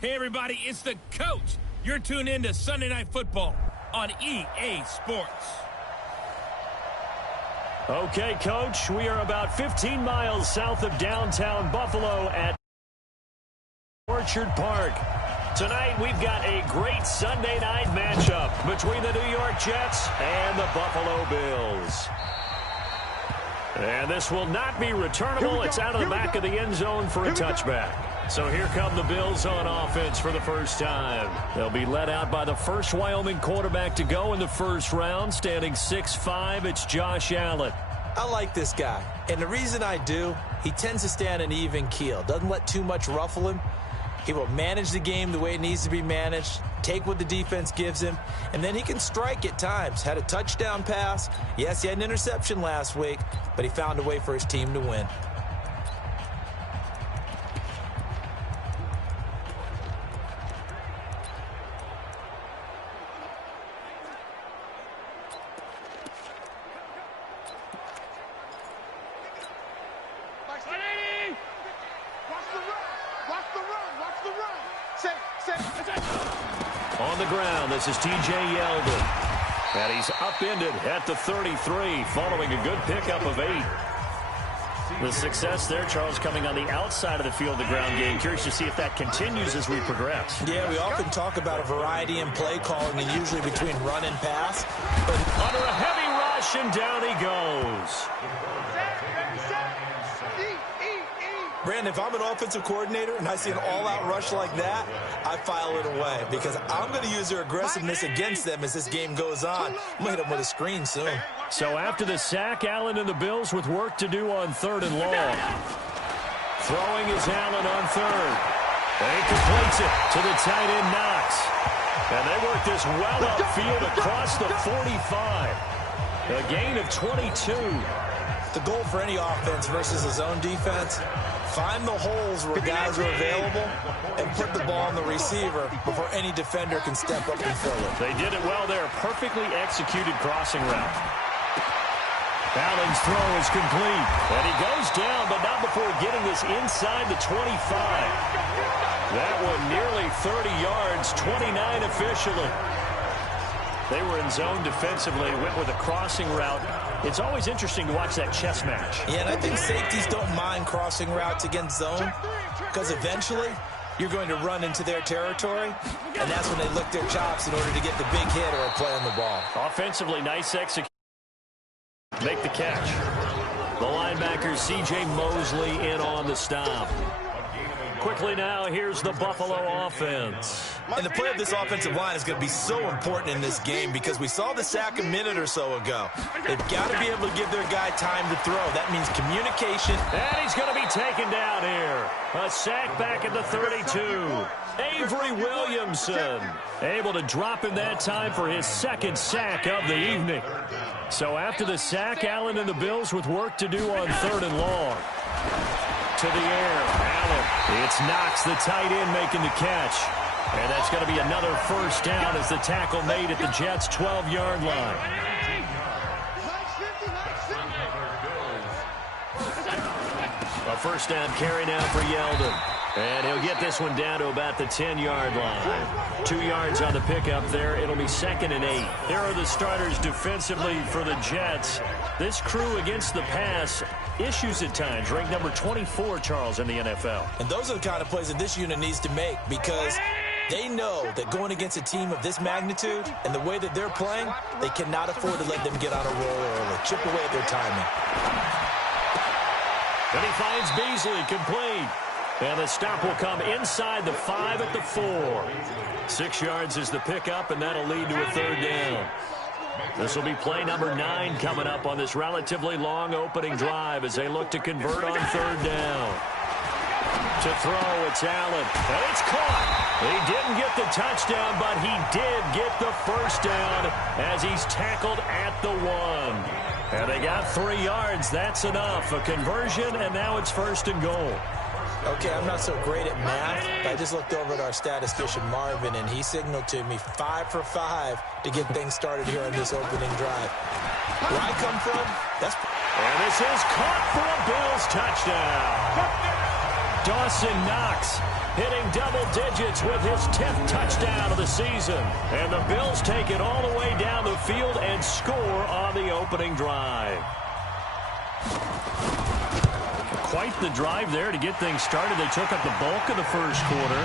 Hey, everybody, it's the coach. You're tuned in to Sunday Night Football on EA Sports. Okay, Coach, we are about 15 miles south of downtown Buffalo at Orchard Park. Tonight, we've got a great Sunday night matchup between the New York Jets and the Buffalo Bills. And this will not be returnable. It's out of the back of the end zone for a touchback. So here come the Bills on offense for the first time. They'll be led out by the first Wyoming quarterback to go in the first round, standing 6'5". It's Josh Allen. I like this guy, and the reason I do, he tends to stay on an even keel, doesn't let too much ruffle him. He will manage the game the way it needs to be managed, take what the defense gives him, and then he can strike at times. Had a touchdown pass. Yes, he had an interception last week, but he found a way for his team to win. On the ground, this is T.J. Yeldon. And he's upended at the 33, following a good pickup of 8. The success there, Charles, coming on the outside of the field, the ground game. Curious to see if that continues as we progress. Yeah, we often talk about a variety in play calling, and usually between run and pass. But under a heavy rush, and down he goes. Brandon, if I'm an offensive coordinator and I see an all-out rush like that, I file it away because I'm going to use their aggressiveness against them as this game goes on. I'm going to hit them with a screen soon. So after the sack, Allen and the Bills with work to do on 3rd and long. Throwing is Allen on 3rd. And he completes it to the tight end, Knox. And they work this well upfield across the 45. A gain of 22. The goal for any offense versus a zone defense, find the holes where guys are available and put the ball on the receiver before any defender can step up and fill it. They did it well there. Perfectly executed crossing route. Allen's throw is complete. And he goes down, but not before getting this inside the 25. That one nearly 30 yards, 29 officially. They were in zone defensively, went with a crossing route. It's always interesting to watch that chess match. Yeah, and I think safeties don't mind crossing routes against zone because eventually you're going to run into their territory, and that's when they lick their chops in order to get the big hit or a play on the ball. Offensively, nice execution. Make the catch. The linebacker, C.J. Mosley, in on the stop. Quickly now, here's the Buffalo offense. And the play of this offensive line is going to be so important in this game because we saw the sack a minute or so ago. They've got to be able to give their guy time to throw. That means communication. And he's going to be taken down here. A sack back at the 32. Avery Williamson able to drop him that time for his 2nd sack of the evening. So after the sack, Allen and the Bills with work to do on 3rd and long. To the air, Allen. It's Knox, the tight end, making the catch. And that's going to be another first down as the tackle made at the Jets' 12-yard line. A first down carry now for Yeldon. And he'll get this one down to about the 10-yard line. 2 yards on the pickup there. It'll be 2nd and 8. There are the starters defensively for the Jets. This crew against the pass, issues at times. Ranked number 24, Charles, in the NFL. And those are the kind of plays that this unit needs to make because they know that going against a team of this magnitude and the way that they're playing, they cannot afford to let them get on a roll early. Chip away at their timing. And he finds Beasley complete. And the stop will come inside the 5 at the 4. 6 yards is the pickup, and that'll lead to a 3rd down. This will be play number 9 coming up on this relatively long opening drive as they look to convert on 3rd down. To throw, it's Allen. And it's caught. He didn't get the touchdown, but he did get the first down as he's tackled at the 1. And they got 3 yards. That's enough. A conversion, and now it's 1st and goal. Okay, I'm not so great at math, but I just looked over at our statistician, Marvin, and he signaled to me 5 for 5 to get things started here on this opening drive. Where I come from, that's... And this is caught for a Bills touchdown. Dawson Knox hitting double digits with his 10th touchdown of the season. And the Bills take it all the way down the field and score on the opening drive. Quite the drive there to get things started. They took up the bulk of the first quarter,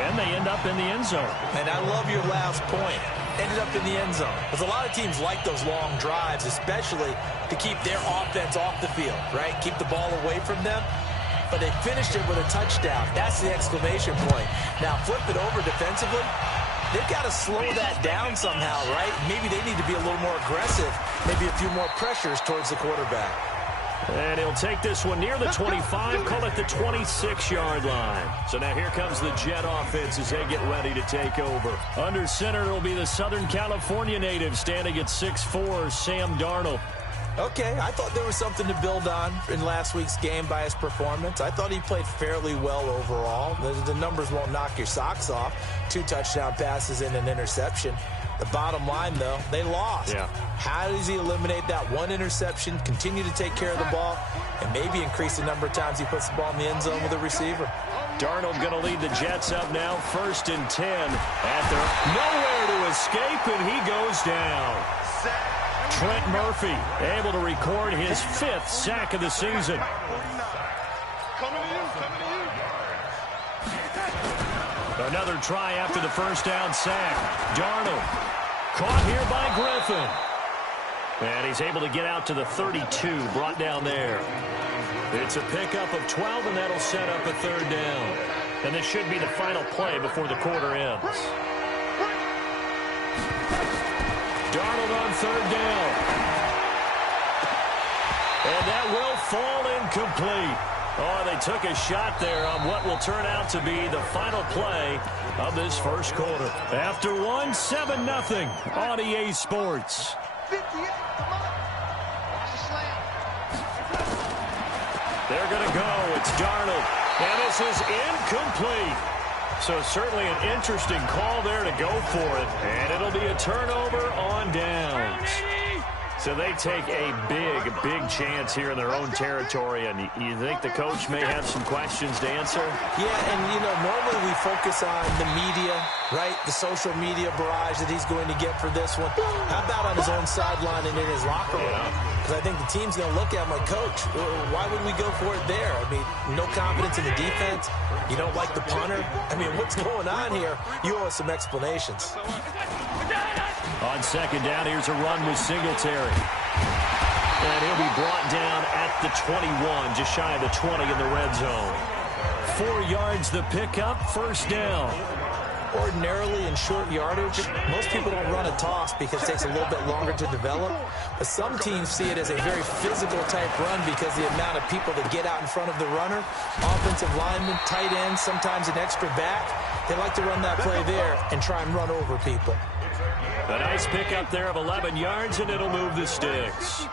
and they end up in the end zone. And I love your last point. Ended up in the end zone. Because a lot of teams like those long drives, especially to keep their offense off the field, right? Keep the ball away from them. But they finished it with a touchdown. That's the exclamation point. Now, flip it over defensively. They've got to slow that down somehow, right? Maybe they need to be a little more aggressive. Maybe a few more pressures towards the quarterback. And he'll take this one near the 25, call it the 26-yard line. So now here comes the Jet offense as they get ready to take over. Under center, it'll be the Southern California native standing at 6'4", Sam Darnold. Okay, I thought there was something to build on in last week's game by his performance. I thought he played fairly well overall. The numbers won't knock your socks off. 2 touchdown passes and an interception. The bottom line, though, they lost. Yeah. How does he eliminate that one interception, continue to take care of the ball, and maybe increase the number of times he puts the ball in the end zone with a receiver? Darnold going to lead the Jets up now, 1st and 10. After nowhere to escape, and he goes down. Trent Murphy able to record his 5th sack of the season. Another try after the first down sack. Darnold caught here by Griffin. And he's able to get out to the 32, brought down there. It's a pickup of 12, and that'll set up a 3rd down. And this should be the final play before the quarter ends. Darnold on 3rd down. And that will fall incomplete. Oh, they took a shot there on what will turn out to be the final play of this first quarter. After one, 7-0 on EA Sports. They're going to go. It's Darnold. And this is incomplete. So certainly an interesting call there to go for it. And it'll be a turnover on downs. So they take a big chance here in their own territory. And you think the coach may have some questions to answer? Yeah, and, you know, normally we focus on the media, right? The social media barrage that he's going to get for this one. How about on his own sideline and in his locker room? Because I think the team's going to look at him like, Coach, why would we go for it there? I mean, no confidence in the defense. You don't like the punter. I mean, what's going on here? You owe us some explanations. On 2nd down, here's a run with Singletary. And he'll be brought down at the 21, just shy of the 20 in the red zone. 4 yards the pickup, 1st down. Ordinarily in short yardage, most people don't run a toss because it takes a little bit longer to develop. But some teams see it as a very physical type run because the amount of people that get out in front of the runner, offensive linemen, tight ends, sometimes an extra back. They like to run that play there and try and run over people. A nice pickup there of 11 yards, and it'll move the sticks.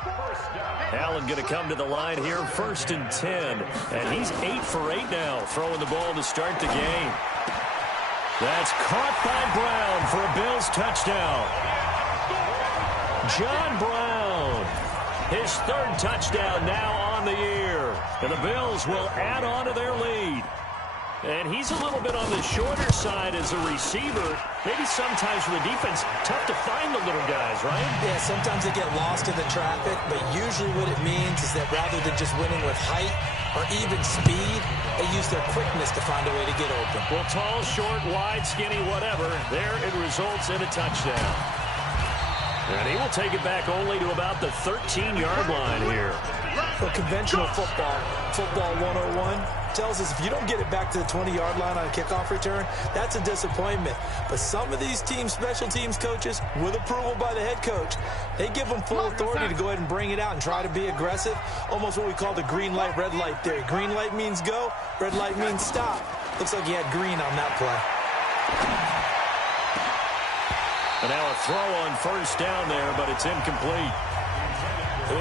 Allen going to come to the line here, 1st and 10. And he's 8 for 8 now, throwing the ball to start the game. That's caught by Brown for a Bills touchdown. John Brown, his 3rd touchdown now on the year. And the Bills will add on to their lead. And he's a little bit on the shorter side as a receiver. Maybe sometimes for the defense, tough to find the little guys, right? Yeah, sometimes they get lost in the traffic, but usually what it means is that rather than just winning with height or even speed, they use their quickness to find a way to get open. Well, tall, short, wide, skinny, whatever, there it results in a touchdown. And he will take it back only to about the 13-yard line here. Well, conventional football 101, tells us if you don't get it back to the 20-yard line on a kickoff return, that's a disappointment. But some of these teams, special teams coaches, with approval by the head coach, they give them full authority to go ahead and bring it out and try to be aggressive, almost what we call the green light, red light theory. Green light means go, red light means stop. Looks like he had green on that play. And now a throw on 1st down there, but it's incomplete.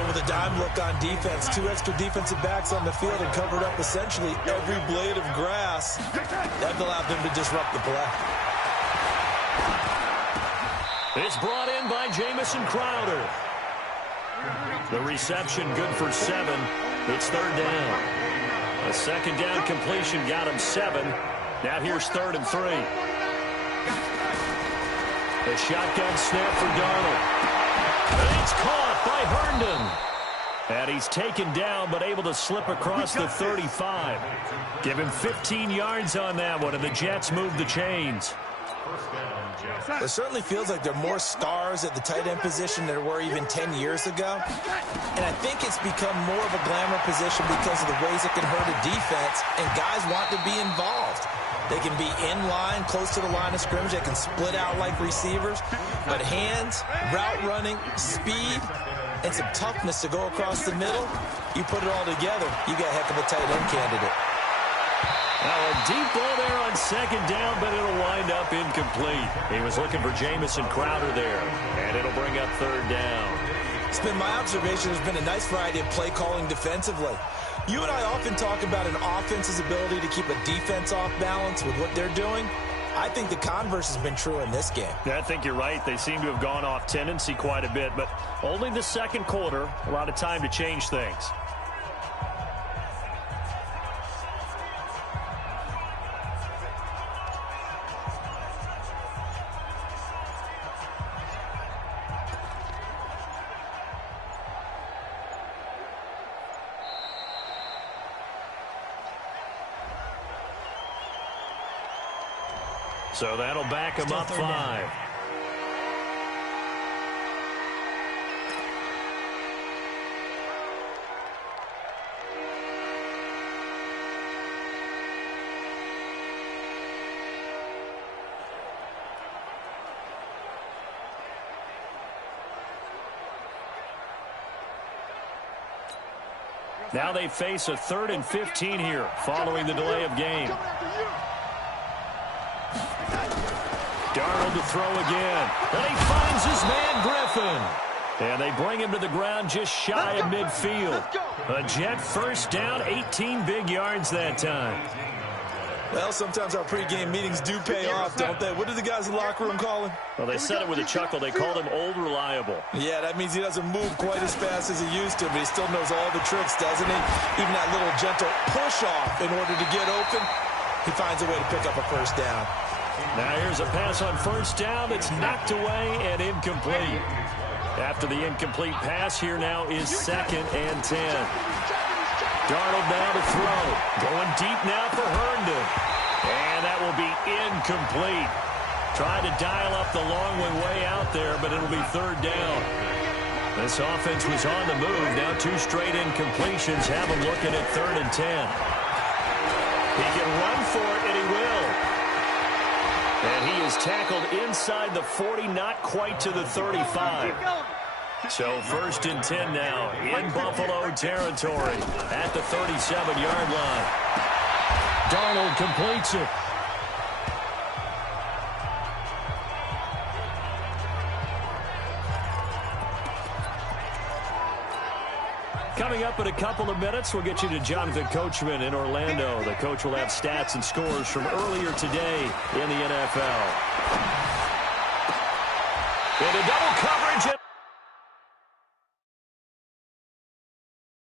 With a dime look on defense, 2 extra defensive backs on the field and covered up essentially every blade of grass. That allowed them to disrupt the play. It's brought in by Jamison Crowder. The reception good for 7. It's 3rd down. A second down completion got him 7. Now here's 3rd and 3. A shotgun snap for Darnold. And it's caught by Herndon. And he's taken down, but able to slip across the 35. Give him 15 yards on that one, and the Jets move the chains. It certainly feels like there are more stars at the tight end position than there were even 10 years ago. And I think it's become more of a glamour position because of the ways it can hurt a defense, and guys want to be involved. They can be in line, close to the line of scrimmage. They can split out like receivers. But hands, route running, speed, and some toughness to go across the middle, you put it all together, you got a heck of a tight end candidate. Now a deep ball there on 2nd down, but it'll wind up incomplete. He was looking for Jamison Crowder there, and it'll bring up 3rd down. It's been my observation there's been a nice variety of play calling defensively. You and I often talk about an offense's ability to keep a defense off balance with what they're doing. I think the converse has been true in this game. Yeah, I think you're right. They seem to have gone off tendency quite a bit, but only the 2nd quarter, a lot of time to change things. So that'll back him up 5. Now they face a 3rd and 15 here following the delay of game. Darnold to throw again. And he finds his man Griffin. And they bring him to the ground just shy of midfield. A Jet 1st down, 18 big yards that time. Well, sometimes our pregame meetings do pay off, don't they? What did the guys in the locker room call him? Well, they said it with a chuckle. They called him Old Reliable. Yeah, that means he doesn't move quite as fast as he used to, but he still knows all the tricks, doesn't he? Even that little gentle push-off in order to get open, he finds a way to pick up a 1st down. Now here's a pass on 1st down that's knocked away and incomplete. After the incomplete pass, here now is 2nd and 10. Darnold now to throw. Going deep now for Herndon. And that will be incomplete. Tried to dial up the long one way out there, but it'll be 3rd down. This offense was on the move. Now 2 straight incompletions have him looking at 3rd and 10. He can run for it, and he will. And he is tackled inside the 40, not quite to the 35. So 1st and 10 now in Buffalo territory at the 37-yard line. Darnold completes it. Coming up in a couple of minutes, we'll get you to Jonathan Coachman in Orlando. The coach will have stats and scores from earlier today in the NFL. Into double coverage,